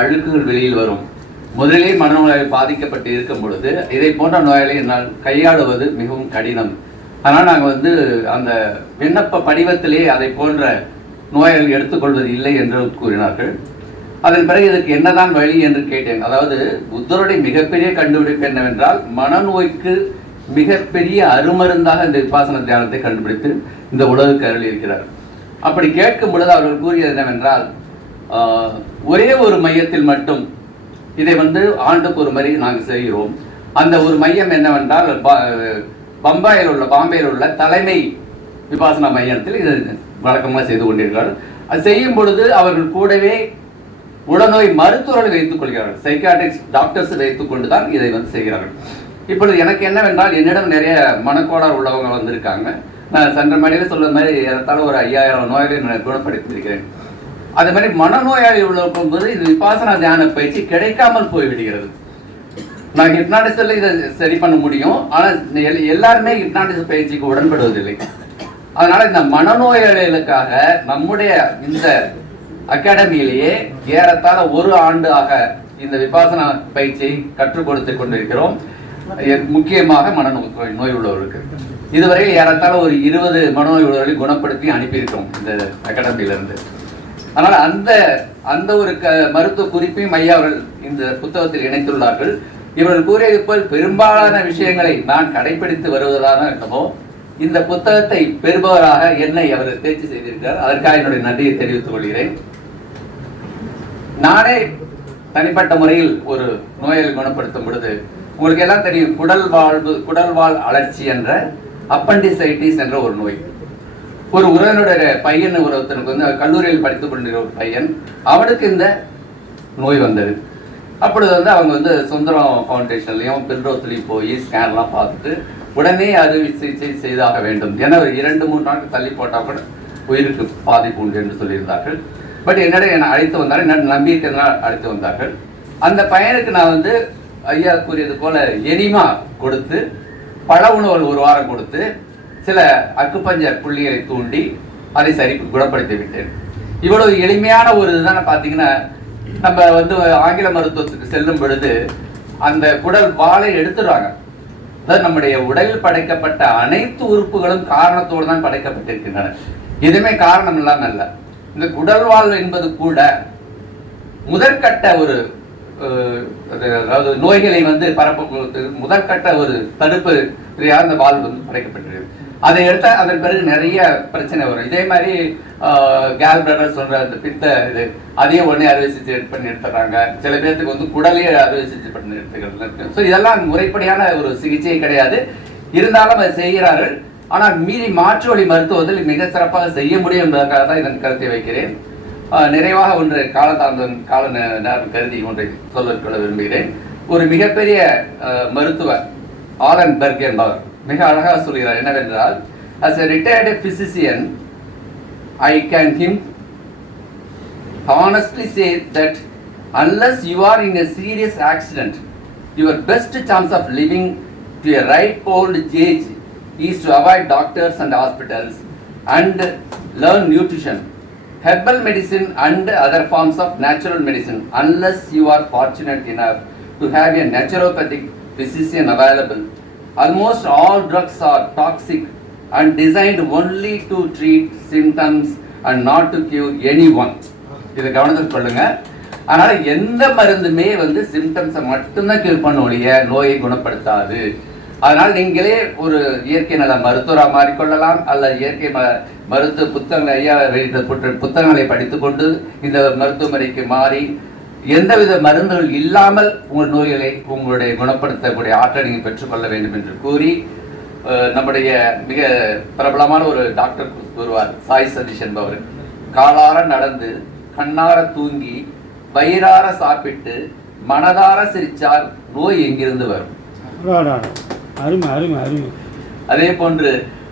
அழுக்குகள் வெளியில் வரும். முதலிலே மனநோயால் பாதிக்கப்பட்டு இருக்கும் பொழுது இதை போன்ற நோயாளி என்னால் கையாளுவது மிகவும் கடினம். ஆனால் நாங்கள் அந்த விண்ணப்ப படிவத்திலே அதை போன்ற நோயாளிகள் எடுத்துக்கொள்வது இல்லை என்று கூறினார்கள். அதன் பிறகு இதற்கு என்னதான் வழி என்று கேட்டேன். அதாவது புத்தருடைய மிகப்பெரிய கண்டுபிடிப்பு என்னவென்றால், மனநோய்க்கு மிகப்பெரிய அருமருந்தாக இந்த விபாசன தியானத்தை கண்டுபிடித்து இந்த உலகுக்கு அருள் இருக்கிறார். அப்படி கேட்கும் பொழுது அவர்கள் கூறியது என்னவென்றால், ஒரே ஒரு மையத்தில் மட்டும் இதை ஆண்டுக்கு ஒரு முறை நாங்கள் செய்கிறோம். அந்த ஒரு மையம் என்னவென்றால், பாம்பேயில் உள்ள தலைமை விபாசனா மையத்தில் இதை வழக்கமாக செய்து கொண்டிருக்கிறார்கள். அது செய்யும் பொழுது அவர்கள் கூடவே உடனோய் மருத்துவர்களை வைத்துக் கொள்கிறார்கள், சைக்காட்ரிக்ஸ் டாக்டர்ஸ் வைத்துக் கொண்டு தான் இதை செய்கிறார்கள். இப்பொழுது எனக்கு என்னவென்றால், என்னிடம் நிறைய மனக்கோளாறு உள்ளவங்க வந்திருக்காங்க. நான் சென்ற மணியில் சொல்ற மாதிரி ஏறத்தாழ ஒரு 5000 நோயாளிகளை நான் குணப்படுத்தியிருக்கிறேன். அதே மாதிரி மனநோயாளி உள்ளவங்க போது இது விபாசனா தியான பயிற்சி கிடைக்காமல் போய்விடுகிறது. நான் ஹிப்னாட்டிஸில் இதை சரி பண்ண முடியும், ஆனால் எல்லாருமே ஹிப்னாட்டிஸ் பயிற்சிக்கு உடன்படுவதில்லை. அதனால இந்த மனநோயாளிகளுக்காக நம்முடைய இந்த அகாடமியிலேயே ஏறத்தாழ 1 ஆண்டாக இந்த விபாசனா பயிற்சியை கற்றுக் கொடுத்து கொண்டிருக்கிறோம். முக்கியமாக மனநோய் உள்ளவர்களுக்கு இதுவரையில் ஏறத்தாழ ஒரு 20 மனநோய் உள்ளவர்களை குணப்படுத்தி அனுப்பியிருக்கிறோம் இந்த அகாடமியிலிருந்து. அதனால் அந்த ஒரு மருத்துவ குறிப்பையும் ஐயா அவர்கள் இந்த புத்தகத்தில் இணைத்துள்ளார்கள். இவர்கள் கூறியது போல் பெரும்பாலான விஷயங்களை நான் கடைபிடித்து வருவதாக என்னமோ இந்த புத்தகத்தை பெறுபவராக என்னை அவர் தேர்ச்சி செய்திருக்கிறார். அதற்காக என்னுடைய நன்றியை தெரிவித்துக் கொள்கிறேன். நானே தனிப்பட்ட முறையில் ஒரு நோயை குணப்படுத்தும் பொழுது உங்களுக்கு எல்லாம் தெரியும், குடல்வால் அழற்சி என்ற அப்பண்டிசைட்டிஸ் என்ற ஒரு நோய். ஒரு உறவினுடைய பையன் ஒருத்தனுக்கு கல்லூரியில் படித்துக் கொண்டிருக்கிற ஒரு பையன், அவனுக்கு இந்த நோய் வந்தது. அப்பொழுது அவங்க சுந்தரம் ஃபவுண்டேஷன்லையும் பில்ரோஸ்லையும் போய் ஸ்கேன்லாம் பார்த்துட்டு உடனே அறுவை சிகிச்சை செய்தாக வேண்டும் என ஒரு 2-3 நாட்கள் தள்ளி போட்டால் கூட உயிருக்கு பாதிப்பு உண்டு என்று சொல்லியிருந்தார்கள். பட் என்னை அழைத்து வந்தார்கள், என்ன நம்பிக்கைனால் அழைத்து வந்தார்கள். அந்த பையனுக்கு நான் ஐயா கூறியது போல எனிமா கொடுத்து, பழ உணவுகள் 1 வாரம் கொடுத்து, சில அக்குப்பஞ்சர் புள்ளிகளை தூண்டி அதை சரி குணப்படுத்தி விட்டேன். இவ்வளவு எளிமையான ஒரு இதுதானே. பார்த்தீங்கன்னா நம்ம ஆங்கில மருத்துவத்துக்கு செல்லும் பொழுது அந்த குடல் வாளை எடுத்துடுவாங்க. அதாவது நம்முடைய உடலில் படைக்கப்பட்ட அனைத்து உறுப்புகளும் காரணத்தோடு தான் படைக்கப்பட்டிருக்கின்றன. எதுவுமே காரணம் இல்லாமல் அல்ல. இந்த குடல்வால் என்பது கூட முதற்கட்ட ஒரு அதாவது நோய்களை பரப்ப முதற்கட்ட ஒரு தடுப்பு அந்த வால் படைக்கப்பட்டிருக்கு. அதை எடுத்தா அதன் பிறகு நிறைய பிரச்சனை வரும். இதே மாதிரி கேல் பிரதர் சொல்ற அந்த பித்த இது அதையும் உடனே அறுவை சிகிச்சை பண்ணி எடுத்துறாங்க. சில பேருக்கு குடலையே அறுவை சிகிச்சை பண்ணி எடுத்துக்கிறது. ஸோ இதெல்லாம் முறைப்படியான ஒரு சிகிச்சை கிடையாது. இருந்தாலும் அதை செய்கிறார்கள். ஆனால் மீறி மாற்று வழி மருத்துவத்தில் மிக சிறப்பாக செய்ய முடியும் என்பதற்காக தான் இதன் கருத்தை வைக்கிறேன். நிறைவாக கால நேரம் கருதி ஒன்றை சொல்ல விரும்புகிறேன். ஒரு மிகப்பெரிய மருத்துவர் ஆலன் பெர்க் என்பவர் மிக அழகாக சொல்கிறார் என்னவென்றால், as a retired physician, I can honestly say that unless you are in a serious accident, your best chance of living to a ripe old age is to avoid doctors and hospitals and learn nutrition, herbal medicine and other forms of natural medicine, unless you are fortunate enough to have a naturopathic physician available. Almost all drugs are toxic and designed only to treat symptoms and not to cure anyone. இதை கவனத்தில் கொள்ளுங்க. அதனால எந்த மருந்துமே சிம்டம்ஸை மட்டும்தான் cure பண்ண ஒழிய நோயை குணப்படுத்தாது. அதனால் நீங்களே ஒரு இயற்கை நல மருத்துவராக மாறிக்கொள்ளலாம், அல்லது இயற்கை மருத்துவ புத்தகங்களை ஐயா புத்தகங்களை படித்துக்கொண்டு இந்த மருத்துவ முறைக்கு மாறி எந்தவித மருந்துகள் இல்லாமல் உங்கள் நோய்களை உங்களுடைய குணப்படுத்தக்கூடிய ஆற்றலை நீங்கள் பெற்றுக்கொள்ள வேண்டும் என்று கூறி, நம்முடைய மிக பிரபலமான ஒரு டாக்டர் கூறுவார், சாய் சதீஷ் என்பவர், காலார நடந்து கண்ணார தூங்கி வயிறார சாப்பிட்டு மனதார சிரிச்சால் நோய் எங்கிருந்து வரும். அதே போன்று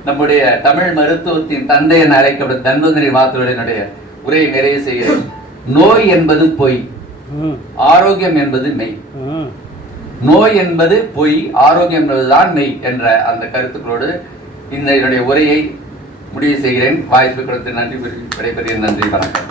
நம்முடைய தமிழ் மருத்துவத்தின் தந்தை என அழைக்கப்படும் தன்வந்திரி மாத்தருடைய உரையை நிறைவு செய்கிறேன். நோய் என்பது பொய், ஆரோக்கியம் என்பது மெய். நோய் என்பது பொய், ஆரோக்கியம் என்பதுதான் மெய் என்ற அந்த கருத்துக்களோடு இந்த என்னுடைய உரையை முடிவு செய்கிறேன். வாய்ப்பு கொடுத்து நன்றி விடைபெறுகிறேன். நன்றி, வணக்கம்.